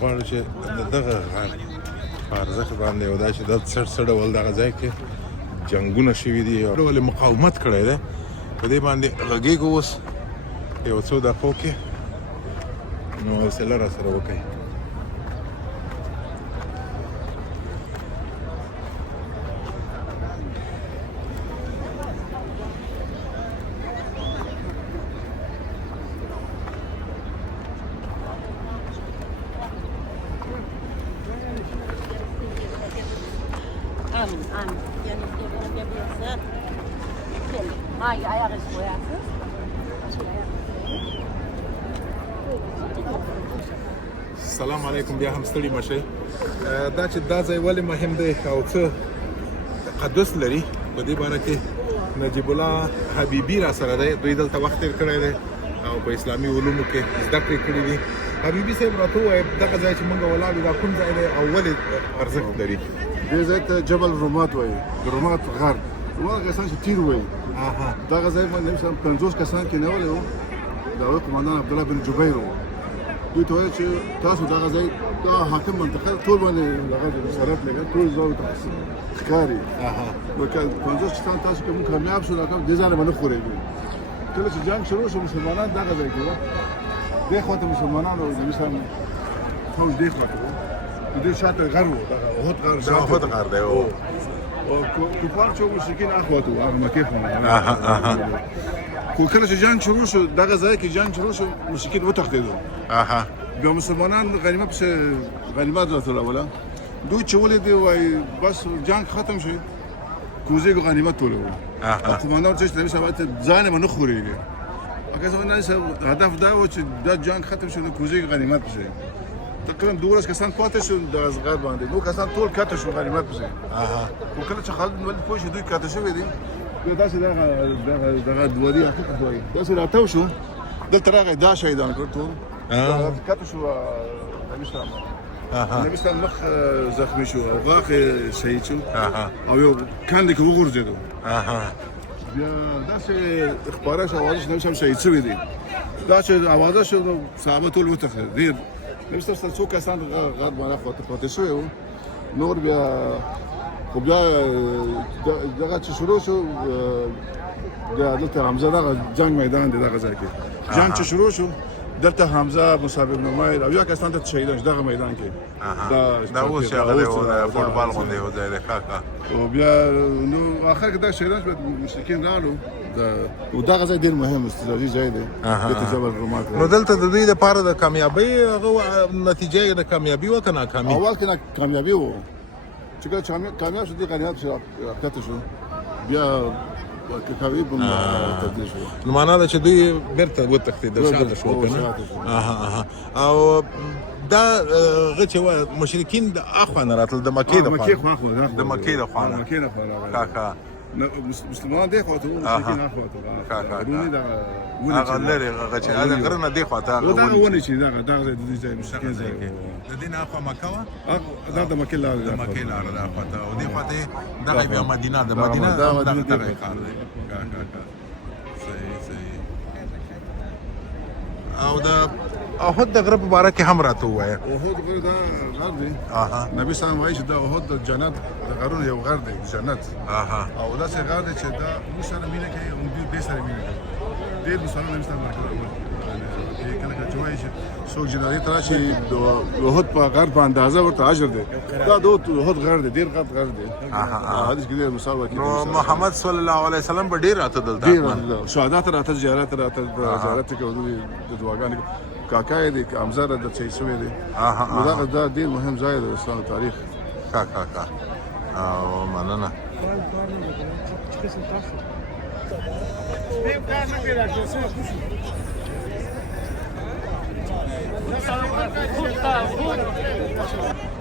غواړو چې دغه ارزښت باندې او دا چې د څه ډول دغه ځای کې جنګونه شوي دي او ډول مقاومت کړی دی په دې باندې غږېږو اوس یو څو دقیقو کې نو حوصله راسره وکړئ. سلام علیکم، بیا هم ستړي مشئ. دا چې دا ځای ولې مهم دی او څه تقدس لري په دې باره کې نجیب الله حبیبي را سره دی. دوی دلته وخت تېر کړی دی او په اسلامي علومو کې زده کړې کړي دي. حبیبي صاحب راته ووایه دغه ځای چې موږ ولاړ یو دا کوم ځای دی او ولې ارزښت لري؟ دې ځای ته جبل رومات وایي، د رومات غر. رومات کسان چې تیر وایي. دغه ځای باندې مثلا 50 کسان کېنولی وو. د هغوی قمندان عبدالله بن جبیر وو. دوی ته وایي چې تاسو دغه ځای دا حاکم منطقه ټول باندې دغه مسرت لګا ټول ځای ته ښکاري. نو که 50 کسان تاسو که موږ کامیاب شو دا کار دې ځای نه به نه خورېږو. کله چې جنګ شروع شو مسلمانان دغه ځای کې وو. دې خوا ته مسلمانان او مثلا فوج دې خوا ته وو. د دې شاته غر وو، دغه احد غر. دا احد غر دی او کفار چې مشرکین هغه ته وو، هغه مکې خوا. خو کله چې جنګ شروع شو دغه ځای کې جنګ شروع شو مشرکین وتښتېدل. بیا مسلمانان غنیمت پسې غنیمت راټولوله. دوی چې ولیدې وایي بس جنګ ختم شي کوزې غنیمت ټولوو. قمندان چې نبي صاحب ته ځان یې نه خورېږي. هغه زمانه هدف دا و چې دا جنګ ختم شو نو کوزې غنیمت پسې تقریبا 12 کسان پاتې شو د غر باندې. نو کسان ټول کاته شو غنیمت پسې. خو کله چې خالد بن ولید پوه شو دوی کاته شوي دي بیا داسې دغه دوادي حقیقت وایي داسې راتاو شو دلته راغی دا شهیدان کړ ټول. کاته شو نبي صاحب مخ زخمی شو او غاښ شهید شو او یو کاندې کې وغورځېدو. بیا داسې خپاره شو اوازه چې نبي صاحب شهید شوي دي. دا چې اوازه شو نو صحابه ټول وتښتېدل. ډېر نبي صاحب سره څو کسان غر باندې پاتې شوي وو. نور بیا خو بیا دغه چې شروع شو دلته حمزه دغه جنګ میدان دی دغه ځای کې جنګ چې شروع شو دلته حمزه مصعب بن عمیر او یا کسان ته شهیدان شو دغه میدان کې. دا اوس هغه دی فوټبال غوندې یو ځای دی. او بیا نو اخر کې دا شهیدان شو مشرکین راغلو. او دغه ځای ډېر مهم استراتیژي ځای دی دلته جبل رومات. نو دلته د دوی دپاره د کامیابۍ هغه نتیجه یې د کامیابي وه که ناکامي؟ اول کې کامیابي وو چې کله کامیاب شو دې غنیمت راښکته شو بیا کوي په تبدیل شو. نو معنا ده چې دوی بیرته وتښتېدل شاته شو که نه؟ او دا هغه چې وایي مشرکین د اخوا نه راتلل د مکې د خوا د مکې د خوا نه. مسلمانان دې خوا ته وو مشرکین اخوا ته وو. هغه لرې هغه چې هغه غره نه دې خوا ته هغه ونې چې دغه ځای د دې ځای مشرکین ځای د دې نه اخوا مکه وه. دا د مکې لاره ده. د مکې لاره ده اخوا ته او دې خوا ته دغه بیا مدینه ده. مدینه دغه ښار دی. صحیح. او د احد د غره په باره کې هم راته ووایه. احد غر دا غر دی. نبي صاحب وایي چې دا احد د جنت د غرونو یو غر دی جنت. او داسې غر دی چې دا موږ سره مینه کوي او دوی دې سره مینه کوي. ډېر مثالونه نبي صاحب ورکړي. کله چې وایي چې څوک جنازې ته راشي د احد په غر په اندازه ورته اجر دی. دا د احد غر دی ډېر غر دی. حدیث کې ډېر مثال ورکړي. نو محمد صلی الله علیه وسلم به ډېر راته دلته شهدا ته راته زیارت کوي د دعاګانې کاکا یې دی حمزه را د شهید شوی دی. دا ډېر مهم ځای دی د اسلام تاریخ. او مننه. Puta, puta.